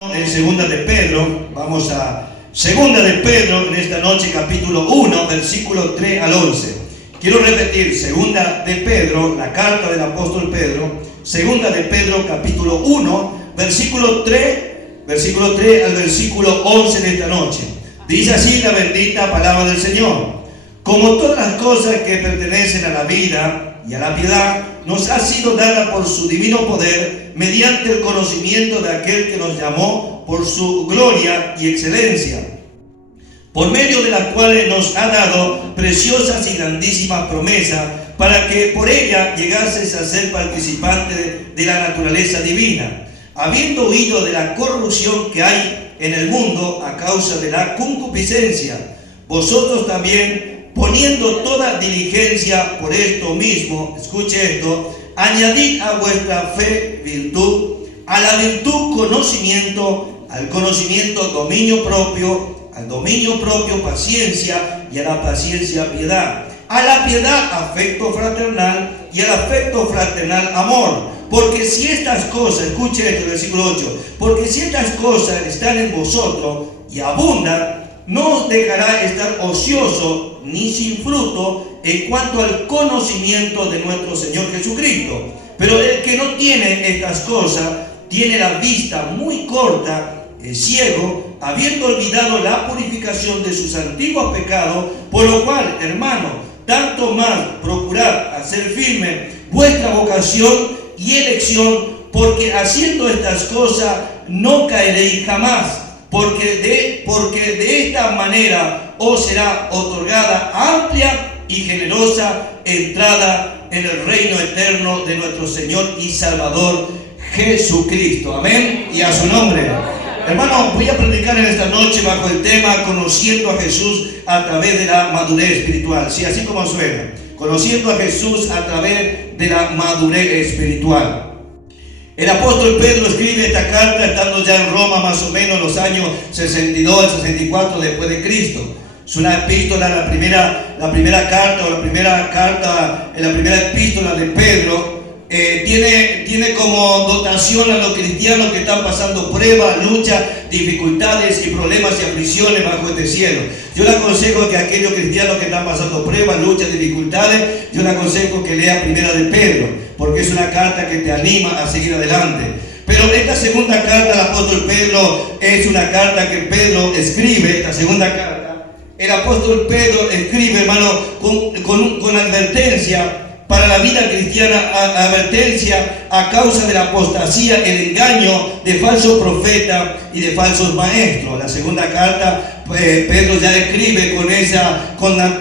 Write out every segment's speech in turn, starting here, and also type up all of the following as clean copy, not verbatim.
En segunda de Pedro, vamos a segunda de Pedro en esta noche, capítulo 1, versículo 3 al 11. Quiero repetir, segunda de Pedro, la carta del apóstol Pedro, segunda de Pedro, capítulo 1, versículo 3 al versículo 11 de esta noche. Dice así la bendita palabra del Señor: como todas las cosas que pertenecen a la vida y a la piedad, nos ha sido dada por su divino poder, mediante el conocimiento de aquel que nos llamó por su gloria y excelencia, por medio de las cuales nos ha dado preciosas y grandísimas promesas, para que por ella llegases a ser participantes de la naturaleza divina, habiendo huido de la corrupción que hay en el mundo a causa de la concupiscencia. Vosotros también, poniendo toda diligencia por esto mismo, escuche esto, añadid a vuestra fe virtud, a la virtud conocimiento, al conocimiento dominio propio, al dominio propio paciencia, y a la paciencia piedad, a la piedad afecto fraternal, y al afecto fraternal amor. Porque si estas cosas, escuche esto, versículo 8, porque si estas cosas están en vosotros y abundan, no os dejará estar ocioso ni sin fruto en cuanto al conocimiento de nuestro Señor Jesucristo. Pero el que no tiene estas cosas tiene la vista muy corta, es ciego, habiendo olvidado la purificación de sus antiguos pecados, por lo cual, hermano, tanto más procurad hacer firme vuestra vocación y elección, porque haciendo estas cosas no caeréis jamás, porque de esta manera os será otorgada amplia y generosa entrada en el reino eterno de nuestro Señor y Salvador Jesucristo. Amén. Y a su nombre. Hermano, voy a predicar en esta noche bajo el tema conociendo a Jesús a través de la madurez espiritual. Sí, así como suena. Conociendo a Jesús a través de la madurez espiritual. El apóstol Pedro escribe esta carta estando ya en Roma, más o menos en los años 62 al 64 después de Cristo. Es una epístola, la primera epístola de Pedro. Tiene como dotación a los cristianos que están pasando pruebas, luchas, dificultades y problemas y aflicciones bajo este cielo. Yo le aconsejo que a aquellos cristianos que están pasando pruebas, luchas, dificultades, yo le aconsejo que lea primera de Pedro, porque es una carta que te anima a seguir adelante. Pero esta segunda carta del apóstol Pedro es una carta que Pedro escribe, esta segunda carta. El apóstol Pedro escribe, hermano, con advertencia para la vida cristiana, advertencia a causa de la apostasía, el engaño de falsos profetas y de falsos maestros. La segunda carta, Pedro ya escribe con esa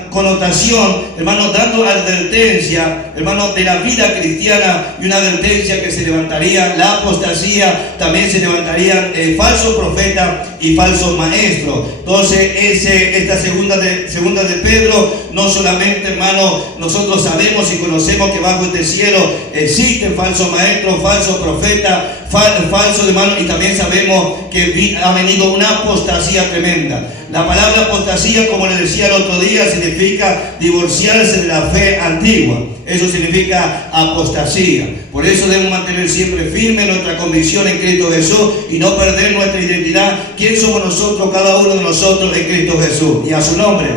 connotación, hermano, dando advertencia, hermano, de la vida cristiana, y una advertencia que se levantaría la apostasía, también se levantarían falsos profetas y falsos maestros. Entonces, esta segunda de Pedro, no solamente, hermano, nosotros sabemos y conocemos que bajo este cielo existen falsos maestros, falsos profetas, falsos hermanos, y también sabemos que ha venido una apostasía tremenda. La palabra apostasía, como le decía el otro día, significa divorciarse de la fe antigua. Eso significa apostasía. Por eso debemos mantener siempre firme nuestra convicción en Cristo Jesús y no perder nuestra identidad. ¿Quién somos nosotros, cada uno de nosotros, en Cristo Jesús? Y a su nombre.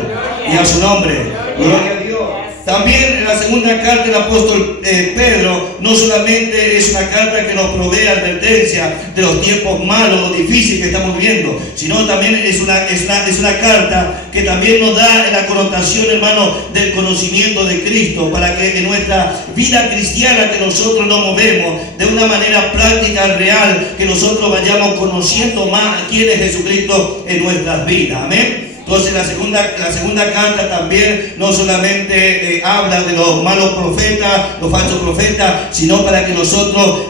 Y a su nombre. Gloria a Dios. También en la segunda carta del apóstol Pedro, no solamente es una carta que nos provee advertencia de los tiempos malos o difíciles que estamos viviendo, sino también es una carta que también nos da la connotación, hermano, del conocimiento de Cristo, para que en nuestra vida cristiana que nosotros nos movemos de una manera práctica, real, que nosotros vayamos conociendo más a quién es Jesucristo en nuestras vidas. Amén. Entonces la segunda carta también no solamente habla de los malos profetas, los falsos profetas, sino para que nosotros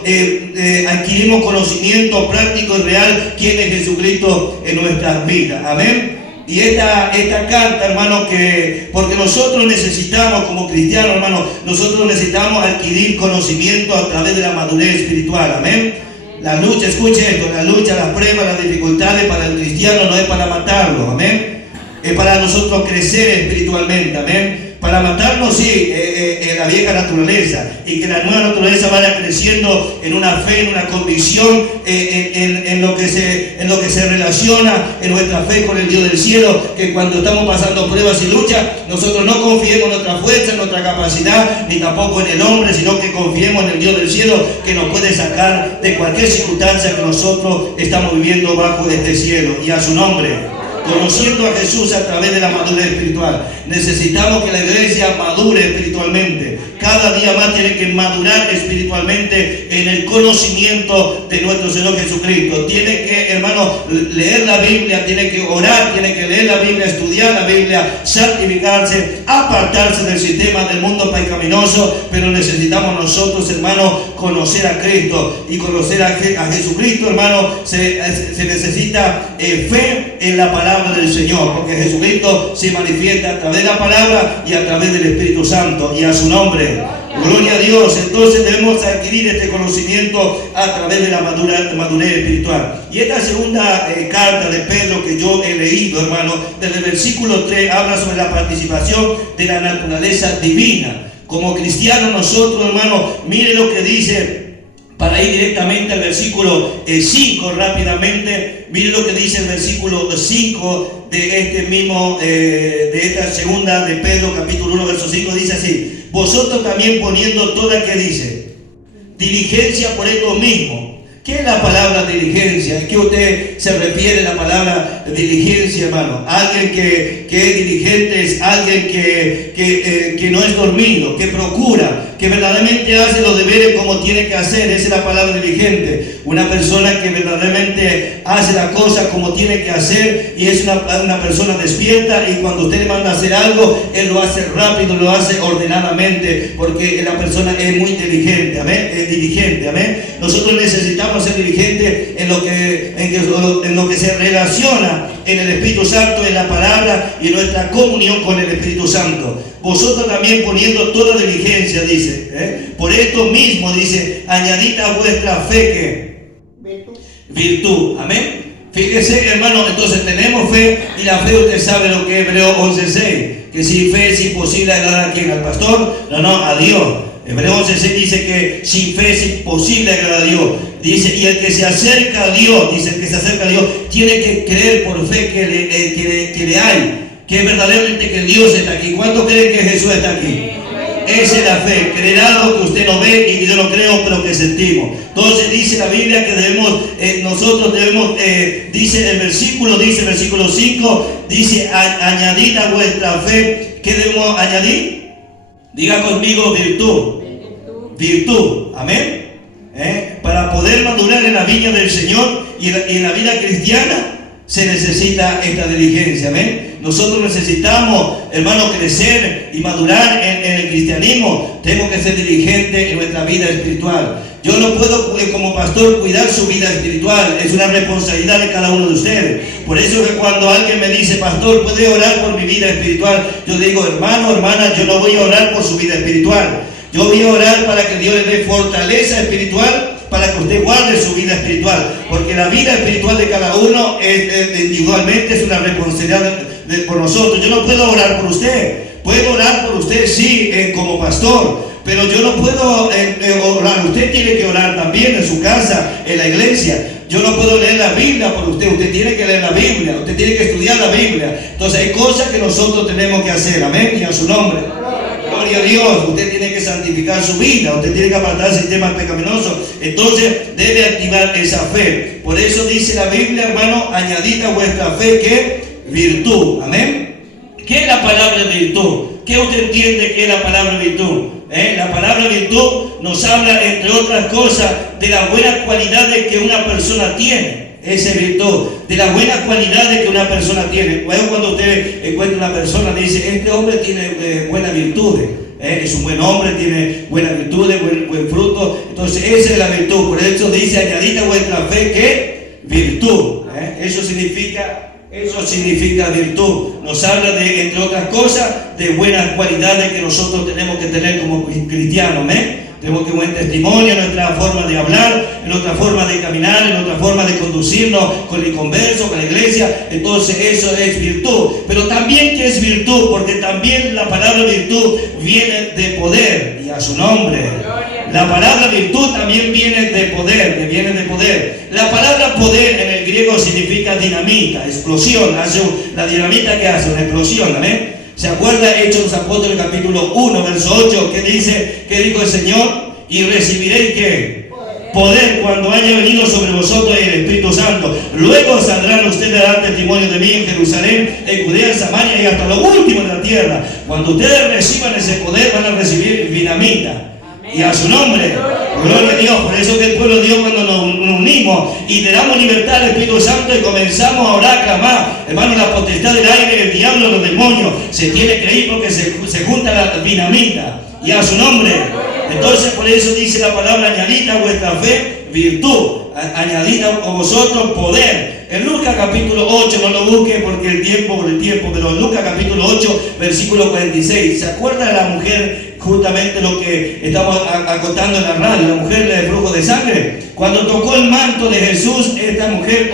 adquirimos conocimiento práctico y real quién es Jesucristo en nuestras vidas. Amén. Y esta carta, hermano, porque nosotros necesitamos como cristianos, hermano, nosotros necesitamos adquirir conocimiento a través de la madurez espiritual. Amén. La lucha, escuche esto, la lucha, las pruebas, las dificultades para el cristiano no es para matarlo. Amén. Es para nosotros crecer espiritualmente. Amén. para matarnos, sí, la vieja naturaleza, y que la nueva naturaleza vaya creciendo en una fe, en una convicción, en lo que se relaciona en nuestra fe con el Dios del cielo, que cuando estamos pasando pruebas y luchas, nosotros no confiemos en nuestra fuerza, en nuestra capacidad, ni tampoco en el hombre, sino que confiemos en el Dios del cielo, que nos puede sacar de cualquier circunstancia que nosotros estamos viviendo bajo este cielo. Y a su nombre. Conociendo a Jesús a través de la madurez espiritual. Necesitamos que la iglesia madure espiritualmente. Cada día más tiene que madurar espiritualmente en el conocimiento de nuestro Señor Jesucristo. Tiene que, hermano, leer la Biblia, tiene que orar, tiene que leer la Biblia, estudiar la Biblia, santificarse, apartarse del sistema del mundo pecaminoso. Pero necesitamos nosotros, hermano, conocer a Cristo. Y conocer a Jesucristo, hermano, se necesita fe en la palabra del Señor, porque Jesucristo se manifiesta a través de la palabra y a través del Espíritu Santo, y a su nombre. Gloria a Dios. Entonces debemos adquirir este conocimiento a través de la madurez espiritual. Y esta segunda carta de Pedro que yo he leído, hermano, desde el versículo 3 habla sobre la participación de la naturaleza divina. Como cristianos nosotros, hermano, mire lo que dice. Para ir directamente al versículo 5 rápidamente, mire lo que dice el versículo 5 de esta segunda de Pedro, capítulo 1, verso 5, dice así: vosotros también poniendo toda, ¿qué dice? Diligencia por esto mismo. ¿Qué es la palabra diligencia? ¿En qué usted se refiere a la palabra diligencia, hermano? Alguien que es diligente es alguien que no es dormido, que procura, que verdaderamente hace los deberes como tiene que hacer. Esa es la palabra diligente. Una persona que verdaderamente hace la cosa como tiene que hacer, y es una persona despierta, y cuando usted le manda a hacer algo, él lo hace rápido, lo hace ordenadamente, porque la persona es muy inteligente, amén, es diligente, amén. Nosotros necesitamos ser diligentes en lo que se relaciona en el Espíritu Santo, en la palabra y en nuestra comunión con el Espíritu Santo. Vosotros también poniendo toda diligencia, dice, por esto mismo, dice, añadid a vuestra fe que virtud, amén. Fíjese, hermano, entonces tenemos fe, y la fe, usted sabe lo que es Hebreos 11:6, que sin fe es imposible agradar a quién, al pastor, no, a Dios. Hebreos 11:6 dice que sin fe es imposible agradar a Dios. Dice, y el que se acerca a Dios, dice, el que se acerca a Dios tiene que creer por fe que le hay, que verdaderamente que Dios está aquí. ¿Cuántos creen que Jesús está aquí? Esa es la fe, creer algo que usted no ve y yo no creo, pero que sentimos. Entonces dice la Biblia que nosotros debemos, dice el versículo 5, dice, añadid a vuestra fe. ¿Qué debemos añadir? Diga conmigo, virtud, amén. Para poder madurar en la viña del Señor y en la vida cristiana se necesita esta diligencia, amén. Nosotros necesitamos, hermano, crecer y madurar en el cristianismo. Tenemos que ser diligentes en nuestra vida espiritual. Yo no puedo, como pastor, cuidar su vida espiritual. Es una responsabilidad de cada uno de ustedes. Por eso que cuando alguien me dice, pastor, ¿puede orar por mi vida espiritual? Yo digo, hermano, hermana, yo no voy a orar por su vida espiritual. Yo voy a orar para que Dios le dé fortaleza espiritual, para que usted guarde su vida espiritual. Porque la vida espiritual de cada uno individualmente es una responsabilidad por nosotros. Yo no puedo orar por usted. Puedo orar por usted, sí, como pastor. Pero yo no puedo orar. Usted tiene que orar también en su casa, en la iglesia. Yo no puedo leer la Biblia por usted. Usted tiene que leer la Biblia. Usted tiene que estudiar la Biblia. Entonces hay cosas que nosotros tenemos que hacer. Amén. Y a su nombre. Gloria a Dios. Usted tiene que santificar su vida. Usted tiene que apartarse del tema pecaminoso. Entonces debe activar esa fe. Por eso dice la Biblia, hermano, añadid a vuestra fe que virtud. Amén. ¿Qué es la palabra virtud? ¿Qué usted entiende que es la palabra virtud? La palabra virtud nos habla, entre otras cosas, de las buenas cualidades que una persona tiene. Esa es virtud, de las buenas cualidades que una persona tiene. Cuando usted encuentra una persona, le dice, este hombre tiene buenas virtudes. Es un buen hombre, tiene buenas virtudes, buen fruto. Entonces esa es la virtud. Por eso dice, añadid a vuestra fe que virtud. Eso significa virtud. Nos habla de, entre otras cosas, de buenas cualidades que nosotros tenemos que tener como cristianos. Tenemos que buen testimonio en nuestra forma de hablar, en nuestra forma de caminar, en nuestra forma de conducirnos con el converso, con la iglesia. Entonces eso es virtud. Pero también que es virtud, porque también la palabra virtud viene de poder, y a su nombre. La palabra virtud también viene de poder, que viene de poder. La palabra poder en el griego significa dinamita, explosión. La dinamita que hace una explosión, ¿amén? ¿Se acuerda Hechos de los Apóstoles capítulo 1, verso 8, que dice, que dijo el Señor? Y recibiréis ¿qué? Poder cuando haya venido sobre vosotros el Espíritu Santo. Luego saldrán ustedes a dar testimonio de mí en Jerusalén, en Judea, en Samaria y hasta lo último de la tierra. Cuando ustedes reciban ese poder van a recibir dinamita. Y a su nombre, gloria a Dios. Por eso que el pueblo de Dios, cuando nos unimos y le damos libertad al Espíritu Santo y comenzamos a orar, a clamar, hermano, la potestad del aire, el diablo, los demonios, se tiene que ir porque se junta la dinamita. Y a su nombre. Entonces por eso dice la palabra, añadid a vuestra fe virtud, añadid a vosotros poder. En Lucas capítulo 8, no lo busque porque el tiempo, pero en Lucas capítulo 8, versículo 46, ¿se acuerda de la mujer? Justamente lo que estamos acotando en la radio, la mujer de flujo de sangre. Cuando tocó el manto de Jesús, esta mujer,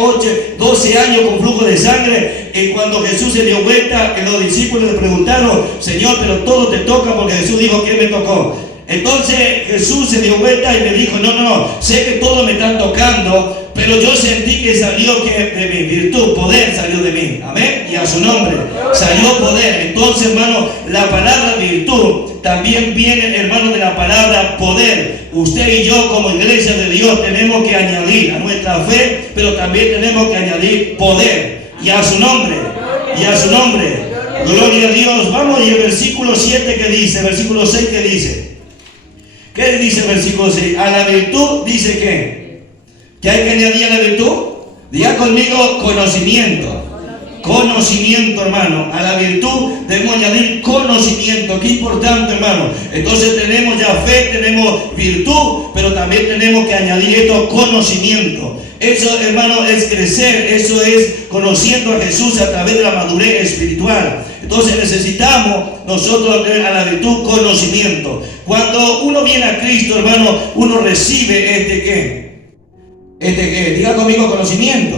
12 años con flujo de sangre, y cuando Jesús se dio vuelta, los discípulos le preguntaron, Señor, pero todo te toca, porque Jesús dijo, ¿quién me tocó? Entonces Jesús se dio vuelta y le dijo, no, sé que todo me están tocando, pero yo sentí que salió de mi virtud, poder salió de mí, amén, y a su nombre, salió poder. Entonces, hermano, la palabra virtud también viene, hermano, de la palabra poder. Usted y yo como iglesia de Dios tenemos que añadir a nuestra fe, pero también tenemos que añadir poder, y a su nombre, y a su nombre, gloria a Dios. Vamos, y el versículo 7 que dice, versículo 6 que dice, ¿qué dice el versículo 6? A la virtud dice ¿qué hay que añadir a la virtud? Diga conmigo, conocimiento. Conocimiento, hermano. A la virtud debemos añadir conocimiento. Qué importante, hermano. Entonces tenemos ya fe, tenemos virtud, pero también tenemos que añadir esto, conocimiento. Eso, hermano, es crecer. Eso es conociendo a Jesús a través de la madurez espiritual. Entonces necesitamos nosotros a la virtud conocimiento. Cuando uno viene a Cristo, hermano, uno recibe ¿qué? Diga conmigo, conocimiento.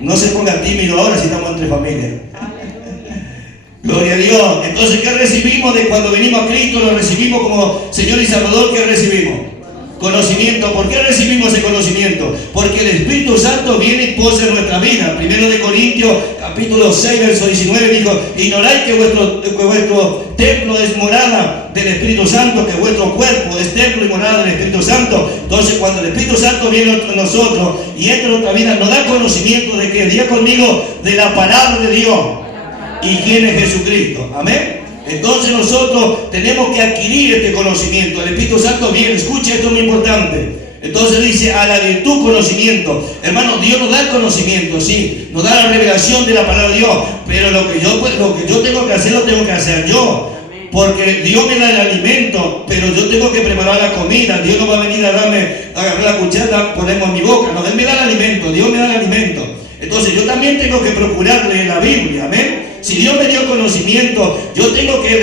No se ponga tímido ahora si estamos entre familias. Gloria a Dios. Entonces, ¿qué recibimos de cuando venimos a Cristo? Lo recibimos como Señor y Salvador. ¿Qué recibimos? Conocimiento. ¿Por qué recibimos ese conocimiento? Porque el Espíritu Santo viene y posa en nuestra vida. Primero de Corintios capítulo 6, verso 19 dijo, ignoráis que vuestro templo es morada del Espíritu Santo, que vuestro cuerpo es templo y morada del Espíritu Santo. Entonces cuando el Espíritu Santo viene a nosotros y entra en nuestra vida, nos da conocimiento de que, diga conmigo, de la palabra de Dios y quién es Jesucristo. Amén. Entonces nosotros tenemos que adquirir este conocimiento. El Espíritu Santo viene, escuche, esto es muy importante. Entonces dice, a la virtud conocimiento. Hermano, Dios nos da el conocimiento, sí, nos da la revelación de la palabra de Dios, pero lo que yo tengo que hacer, lo tengo que hacer yo. Porque Dios me da el alimento, pero yo tengo que preparar la comida. Dios no va a venir a agarrar la cuchara, ponerme en mi boca. No, Él me da el alimento, Dios me da el alimento. Entonces yo también tengo que procurar leer la Biblia, amén. Si Dios me dio conocimiento, yo tengo que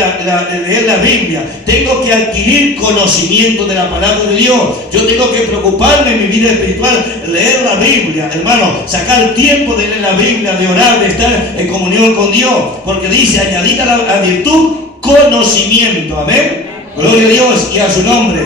leer la Biblia. Tengo que adquirir conocimiento de la palabra de Dios. Yo tengo que preocuparme en mi vida espiritual, leer la Biblia, hermano, sacar tiempo de leer la Biblia, de orar, de estar en comunión con Dios. Porque dice, añadid a la virtud conocimiento, amén. Gloria a Dios y a su nombre.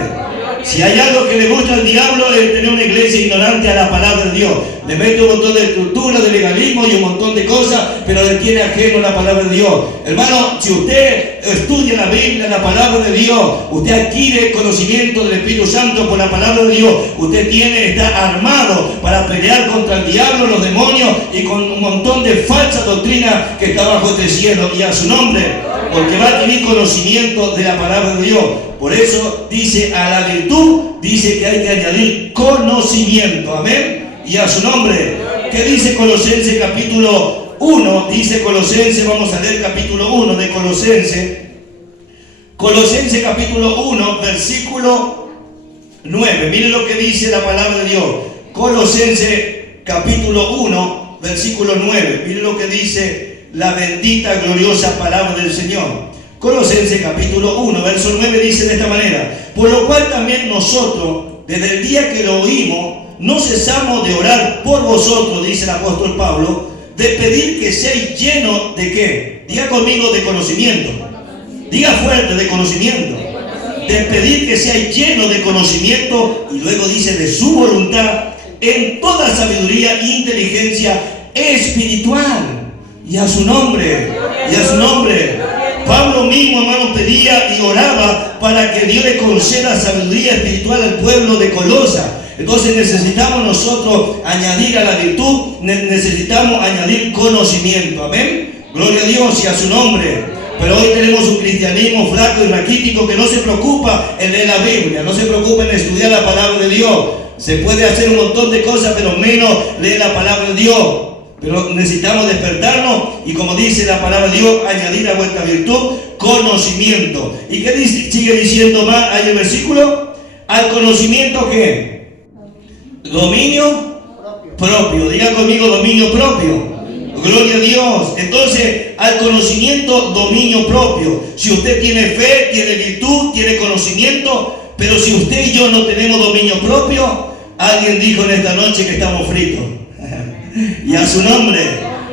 Si hay algo que le gusta al diablo es tener una iglesia ignorante a la palabra de Dios. Le mete un montón de estructura, de legalismo y un montón de cosas, pero le tiene ajeno la palabra de Dios. Hermano, si usted estudia la Biblia, la palabra de Dios, usted adquiere conocimiento del Espíritu Santo por la palabra de Dios, usted está armado para pelear contra el diablo, los demonios y con un montón de falsa doctrina que está bajo este cielo, y a su nombre, porque va a adquirir conocimiento de la palabra de Dios. Por eso dice, a la virtud, dice que hay que añadir conocimiento, amén, y a su nombre. ¿Qué dice Colosenses capítulo 1? Dice Colosenses, vamos a leer capítulo 1 de Colosenses. Colosenses capítulo 1, versículo 9. Miren lo que dice la palabra de Dios. Colosenses capítulo 1, versículo 9. Miren lo que dice la bendita, gloriosa palabra del Señor. Colosenses capítulo 1, verso 9 dice de esta manera: por lo cual también nosotros, desde el día que lo oímos, no cesamos de orar por vosotros, dice el apóstol Pablo, de pedir que seáis llenos de ¿qué? Diga conmigo, de conocimiento. Diga fuerte, de conocimiento. De pedir que seáis llenos de conocimiento, y luego dice de su voluntad, en toda sabiduría e inteligencia espiritual. Y a su nombre, y a su nombre. Pablo mismo, hermano, pedía y oraba para que Dios le conceda sabiduría espiritual al pueblo de Colosa. Entonces necesitamos nosotros añadir a la virtud, necesitamos añadir conocimiento. Amén. Gloria a Dios y a su nombre. Pero hoy tenemos un cristianismo flaco y raquítico que no se preocupa en leer la Biblia, no se preocupa en estudiar la palabra de Dios. Se puede hacer un montón de cosas, pero menos leer la palabra de Dios. Pero necesitamos despertarnos y, como dice la palabra de Dios, añadir a vuestra virtud conocimiento. ¿Y qué dice? Sigue diciendo más ahí el versículo. ¿Al conocimiento qué? Dominio propio. Diga conmigo, dominio propio. Gloria a Dios. Entonces, al conocimiento, dominio propio. Si usted tiene fe, tiene virtud, tiene conocimiento, pero si usted y yo no tenemos dominio propio, alguien dijo en esta noche que estamos fritos. Y a su nombre,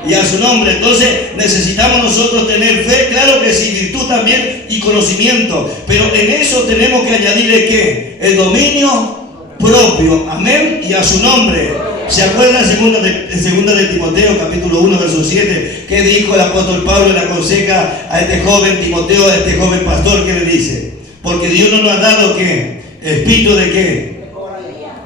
y a su nombre. Entonces necesitamos nosotros tener fe, claro que sí, virtud también y conocimiento, pero en eso tenemos que añadirle ¿qué? El dominio propio. Amén. Y a su nombre. ¿Se acuerdan segunda de Timoteo capítulo 1 verso 7? ¿Qué dijo el apóstol Pablo? Le aconseja a este joven Timoteo, a este joven pastor, ¿qué le dice? Porque Dios no nos ha dado ¿qué? Espíritu de ¿qué?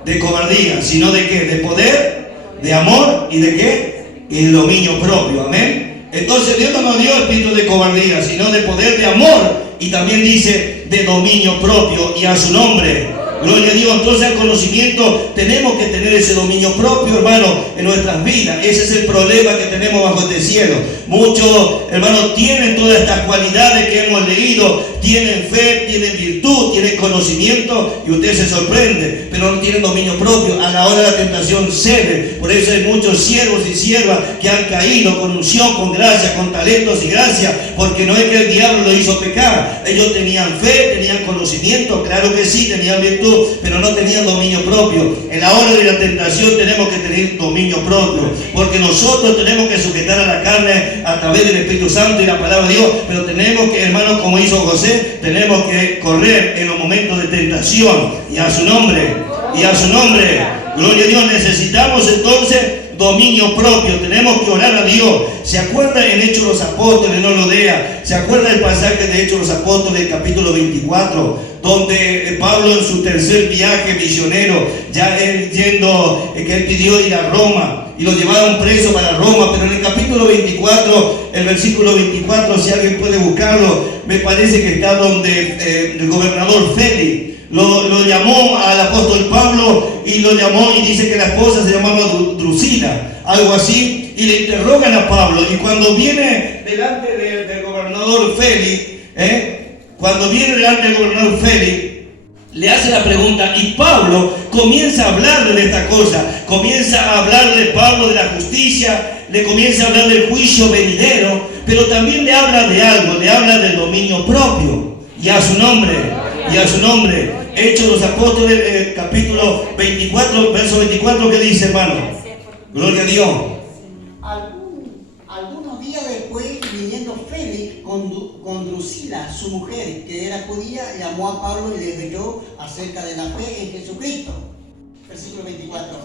De cobardía, sino de ¿qué? De poder, de amor y de ¿qué? Y de dominio propio. Amén. Entonces Dios no nos dio espíritu de cobardía, sino de poder, de amor, y también dice de dominio propio. Y a su nombre. Gloria a Dios. Entonces al conocimiento tenemos que tener ese dominio propio, hermano, en nuestras vidas. Ese es el problema que tenemos bajo este cielo. Muchos, hermanos, tienen todas estas cualidades que hemos leído. Tienen fe, tienen virtud, tienen conocimiento, y usted se sorprende, pero no tienen dominio propio. A la hora de la tentación ceden. Por eso hay muchos siervos y siervas que han caído con unción, con gracia, con talentos y gracia, porque no es que el diablo lo hizo pecar. Ellos tenían fe, tenían conocimiento, claro que sí, tenían virtud, pero no tenían dominio propio. En la hora de la tentación tenemos que tener dominio propio, porque nosotros tenemos que sujetar a la carne a través del Espíritu Santo y la palabra de Dios, pero tenemos que, hermanos, como hizo José, tenemos que correr en los momentos de tentación. Y a su nombre, y a su nombre. Gloria a Dios. Necesitamos entonces dominio propio. Tenemos que orar a Dios. ¿Se acuerda en Hechos de los Apóstoles? No lo lea. ¿Se acuerda del pasaje de Hechos de los Apóstoles, capítulo 24? Donde Pablo, en su tercer viaje misionero, ya él yendo, que él pidió ir a Roma, y lo llevaron preso para Roma. Pero en el capítulo 24, el versículo 24, si alguien puede buscarlo, me parece que está donde el gobernador Félix lo llamó al apóstol Pablo, y lo llamó, y dice que la esposa se llamaba Drusila, algo así, y le interrogan a Pablo. Y cuando viene delante del gobernador Félix, le hace la pregunta, y Pablo comienza a hablarle de esta cosa, comienza a hablarle Pablo de la justicia, le comienza a hablar del juicio venidero, pero también le habla de algo, le habla del dominio propio. Y a su nombre, y a su nombre. Hechos de los Apóstoles, capítulo 24, verso 24, ¿qué dice, hermano? Gloria a Dios. Algunos días después, viniendo Félix con Drusila, su mujer, que era judía, llamó a Pablo y le leyó acerca de la fe en Jesucristo. Versículo 24.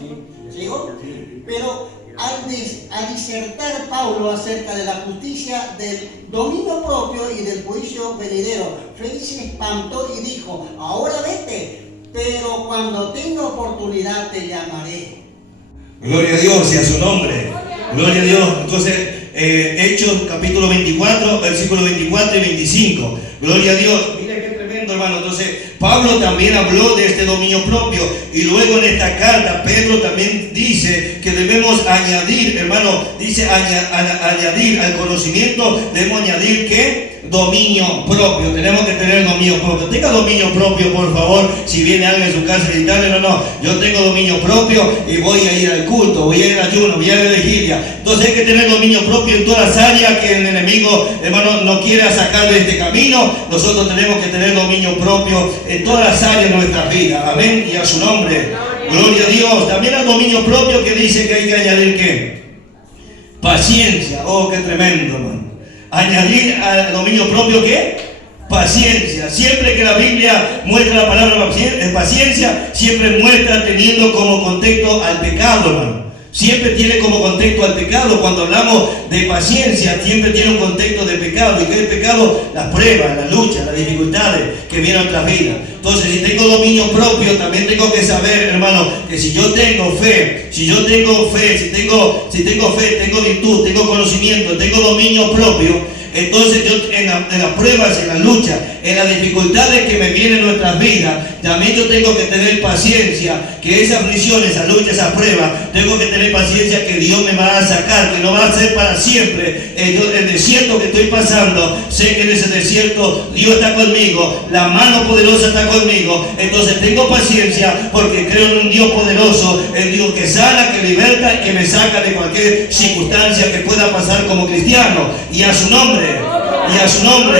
¿Llegó? Pero al disertar Pablo acerca de la justicia, del dominio propio y del juicio venidero, Félix se espantó y dijo: ahora vete, pero cuando tenga oportunidad te llamaré. Gloria a Dios y a su nombre. Gloria a Dios. Entonces, Hechos capítulo 24, versículos 24 y 25. Gloria a Dios. Mira qué tremendo, hermano. Entonces, Pablo también habló de este dominio propio, y luego en esta carta Pedro también dice que debemos añadir, hermano, dice añadir al conocimiento, debemos añadir ¿qué? Dominio propio. Tenemos que tener dominio propio. Tenga dominio propio, por favor. Si viene alguien en su casa y gritarle, no, yo tengo dominio propio y voy a ir al culto, voy a ir al ayuno, voy a ir a la vigilia. Entonces hay que tener dominio propio en todas las áreas que el enemigo, hermano, no quiera sacar de este camino. Nosotros tenemos que tener dominio propio en todas las áreas de nuestra vida. Amén. Y a su nombre. Gloria a Dios. También al dominio propio que dice que hay que añadir ¿qué? Paciencia. Oh, qué tremendo, hermano. Añadir al dominio propio ¿qué? Paciencia. Siempre que la Biblia muestra la palabra paciencia, siempre muestra teniendo como contexto al pecado, hermano. Siempre tiene como contexto al pecado. Cuando hablamos de paciencia, siempre tiene un contexto de pecado. ¿Y qué es el pecado? Las pruebas, las luchas, las dificultades que vienen a nuestra vida. Entonces, si tengo dominio propio, también tengo que saber, hermano, que si yo tengo fe, si tengo fe, tengo virtud, tengo conocimiento, tengo dominio propio, entonces yo en las pruebas, en la lucha, en las dificultades que me vienen en nuestras vidas, también yo tengo que tener paciencia, que esas aflicciones, esa lucha, esa prueba, tengo que tener paciencia que Dios me va a sacar, que no va a ser para siempre. El desierto que estoy pasando, sé que en ese desierto Dios está conmigo, la mano poderosa está conmigo. Entonces tengo paciencia porque creo en un Dios poderoso, el Dios que sana, que liberta y que me saca de cualquier circunstancia que pueda pasar como cristiano. Y a su nombre. Y a su nombre,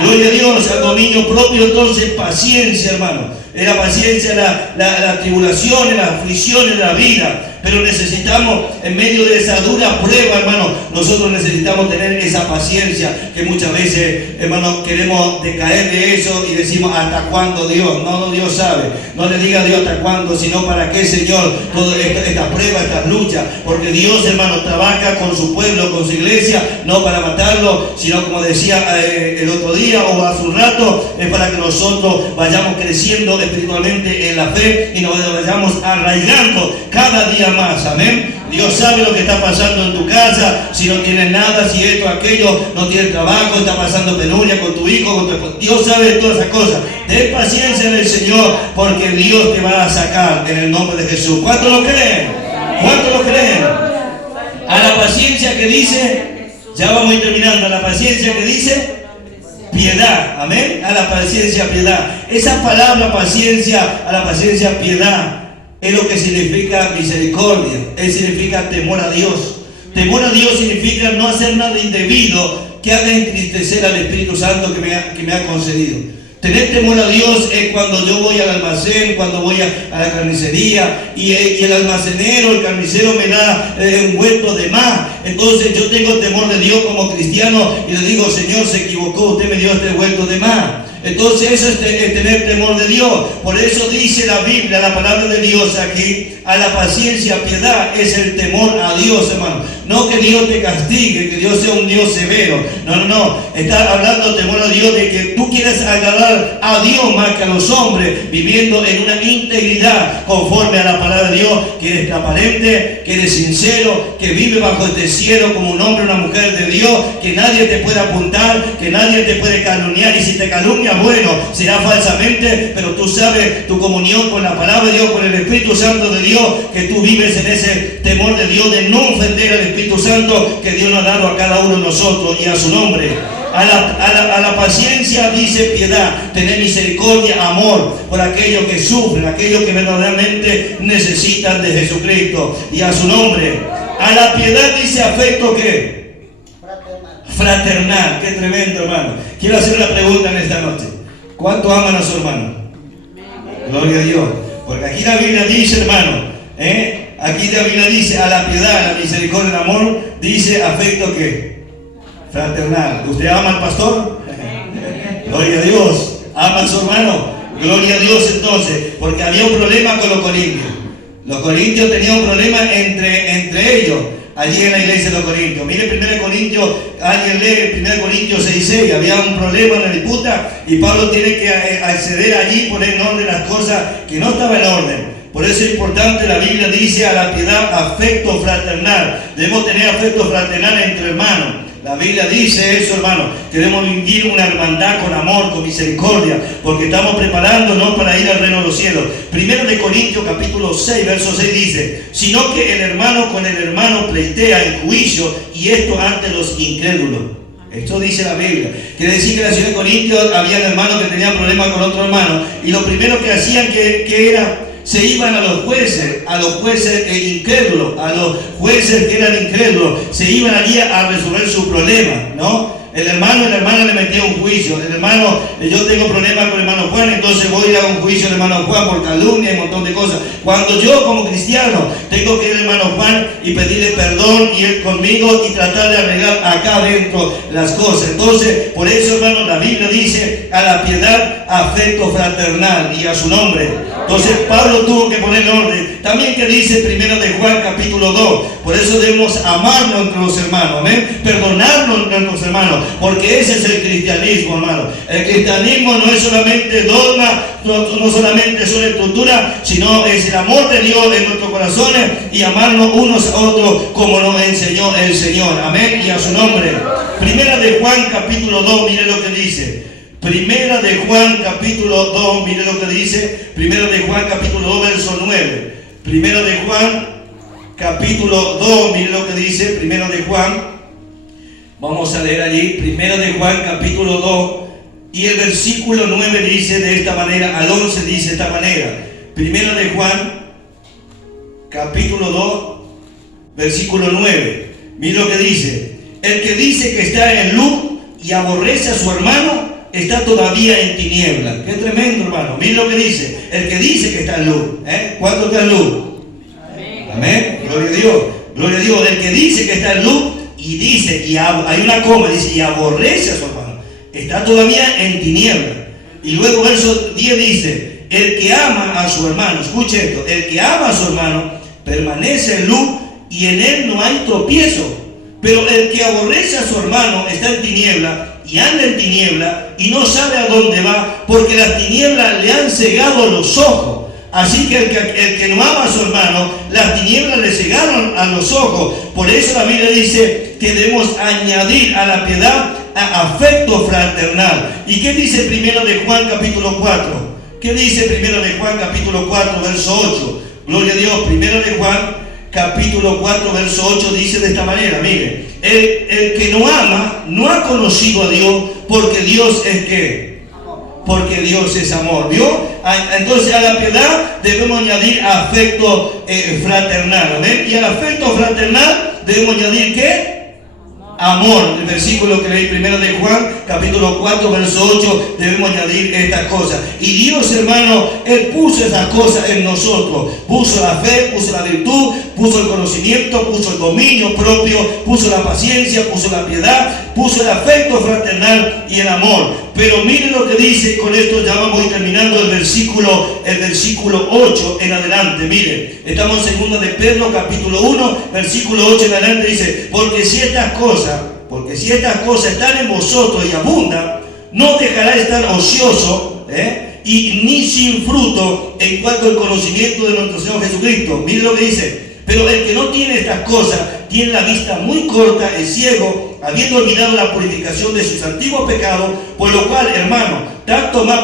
gloria a Dios, al dominio propio. Entonces paciencia, hermano. En la paciencia, la tribulación, en las aflicciones de la vida. Pero necesitamos, en medio de esa dura prueba, hermano, nosotros necesitamos tener esa paciencia, que muchas veces, hermano, queremos decaer de eso y decimos, ¿hasta cuándo Dios? No, Dios sabe. No le diga a Dios hasta cuándo, sino para qué, Señor, toda esta prueba, estas luchas. Porque Dios, hermano, trabaja con su pueblo, con su iglesia, no para matarlo, sino como decía el otro día o hace un rato, es para que nosotros vayamos creciendo espiritualmente en la fe y nos vayamos arraigando cada día más. Amén. Dios sabe lo que está pasando en tu casa, si no tienes nada, si esto, aquello, no tienes trabajo, está pasando penuria con tu hijo, con tu esposo. Dios sabe de todas esas cosas. Ten paciencia en el Señor, porque Dios te va a sacar en el nombre de Jesús. ¿Cuántos lo creen? ¿Cuántos lo creen? A la paciencia que dice, ya vamos a ir terminando, a la paciencia que dice piedad. Amén. A la paciencia, piedad. Esa palabra paciencia, a la paciencia, piedad, es lo que significa misericordia, significa temor a Dios. Temor a Dios significa no hacer nada indebido que haga entristecer al Espíritu Santo que me ha concedido. Tener temor a Dios es cuando yo voy al almacén, cuando voy a la carnicería y el almacenero, el carnicero me da un vuelto de más. Entonces yo tengo temor de Dios como cristiano y le digo, Señor, se equivocó, usted me dio este vuelto de más. Entonces eso es tener temor de Dios. Por eso dice la Biblia, la palabra de Dios aquí, a la paciencia, piedad, es el temor a Dios, hermano. No que Dios te castigue, que Dios sea un Dios severo. No. Está hablando temor a Dios de que tú quieres agradar a Dios más que a los hombres, viviendo en una integridad conforme a la palabra de Dios, que eres transparente, que eres sincero, que vive bajo este cielo como un hombre o una mujer de Dios, que nadie te puede apuntar, que nadie te puede calumniar, y si te calumnia, bueno, será falsamente, pero tú sabes tu comunión con la palabra de Dios, con el Espíritu Santo de Dios, que tú vives en ese temor de Dios, de no ofender al Espíritu Santo que Dios nos ha dado a cada uno de nosotros, y a su nombre. A la paciencia dice piedad, tener misericordia, amor por aquellos que sufren, aquellos que verdaderamente necesitan de Jesucristo, y a su nombre. A la piedad dice afecto, ¿qué? Fraternal. Qué tremendo, hermano. Quiero hacer una pregunta en esta noche. ¿Cuánto aman a su hermano? Gloria a Dios. Porque aquí la Biblia dice, hermano, aquí la Biblia dice a la piedad, a la misericordia, el amor, dice afecto, ¿qué? Fraternal. ¿Usted ama al pastor? Gloria a Dios. ¿Ama a su hermano? Gloria a Dios. Entonces, porque había un problema con los corintios. Los corintios tenían un problema entre ellos, allí en la iglesia de los Corintios. Mire 1 Corintios, alguien lee 1 Corintios 6:6, había un problema, una disputa, y Pablo tiene que acceder allí, poner en orden las cosas que no estaban en orden. Por eso es importante, la Biblia dice a la piedad afecto fraternal. Debemos tener afecto fraternal entre hermanos. La Biblia dice eso, hermano, que debemos vivir una hermandad con amor, con misericordia, porque estamos preparándonos para ir al reino de los cielos. Primero de Corintios capítulo 6, verso 6 dice, sino que el hermano con el hermano pleitea en juicio, y esto ante los incrédulos. Esto dice la Biblia. Quiere decir que en la ciudad de Corintios había hermanos que tenían problemas con otro hermano, y lo primero que hacían que era, se iban a los jueces incrédulos, a los jueces que eran incrédulos, se iban allí a resolver su problema, ¿no? El hermano y la hermana le metía un juicio. El hermano, yo tengo problemas con el hermano Juan, entonces voy a ir a un juicio del hermano Juan por calumnia y un montón de cosas. Cuando yo como cristiano tengo que ir al hermano Juan y pedirle perdón y él conmigo y tratar de arreglar acá adentro las cosas. Entonces, por eso, hermano, la Biblia dice a la piedad afecto fraternal y a su nombre. Entonces Pablo tuvo que poner orden. También que dice primero de Juan capítulo 2. Por eso debemos amarnos entre los hermanos, ¿amén? Perdonarnos entre los hermanos, porque ese es el cristianismo, hermano. El cristianismo no es solamente dogma, no solamente son estructura, sino es el amor de Dios en nuestros corazones y amarnos unos a otros como nos enseñó el Señor, amén, y a su nombre. Primera de Juan capítulo 2, mire lo que dice. Primera de Juan capítulo 2, mire lo que dice. Primera de Juan capítulo 2, verso 9. Primera de Juan capítulo 2, mire lo que dice. Primera de Juan, vamos a leer allí. Primera de Juan capítulo 2 y el versículo 9 dice de esta manera, al 11 dice de esta manera. Primera de Juan capítulo 2, versículo 9. Mire lo que dice. El que dice que está en luz y aborrece a su hermano, está todavía en tiniebla. Qué tremendo, hermano. Miren lo que dice. El que dice que está en luz. ¿Cuánto está en luz? Amén. Amén. Gloria a Dios. Gloria a Dios. El que dice que está en luz y dice, y hay una coma, dice, y aborrece a su hermano, está todavía en tiniebla. Y luego verso 10 dice, el que ama a su hermano, escuche esto, el que ama a su hermano permanece en luz y en él no hay tropiezo. Pero el que aborrece a su hermano está en tiniebla y anda en tiniebla y no sabe a dónde va, porque las tinieblas le han cegado los ojos. Así que el que no ama a su hermano, las tinieblas le cegaron a los ojos. Por eso la Biblia dice que debemos añadir a la piedad a afecto fraternal. ¿Y qué dice primero de Juan capítulo 4? ¿Qué dice primero de Juan capítulo 4, verso 8? Gloria a Dios. Primero de Juan capítulo 4, verso 8 dice de esta manera, mire, el que no ama no ha conocido a Dios, porque Dios es ¿qué? Porque Dios es amor, ¿vio? Entonces a la piedad debemos añadir afecto fraternal, ¿ven? Y al afecto fraternal debemos añadir ¿qué? Amor. El versículo que leí primero de Juan, capítulo 4, verso 8, debemos añadir estas cosas. Y Dios, hermano, Él puso esas cosas en nosotros. Puso la fe, puso la virtud, puso el conocimiento, puso el dominio propio, puso la paciencia, puso la piedad, puso el afecto fraternal y el amor. Pero miren lo que dice, con esto ya vamos a ir terminando el versículo 8 en adelante. Miren, estamos en 2 de Pedro, capítulo 1, versículo 8 en adelante, dice, porque si estas cosas están en vosotros y abundan, no dejará estar ocioso, y ni sin fruto en cuanto al conocimiento de nuestro Señor Jesucristo. Miren lo que dice. Pero el que no tiene estas cosas tiene la vista muy corta, es ciego, habiendo olvidado la purificación de sus antiguos pecados, por lo cual, hermano, tanto más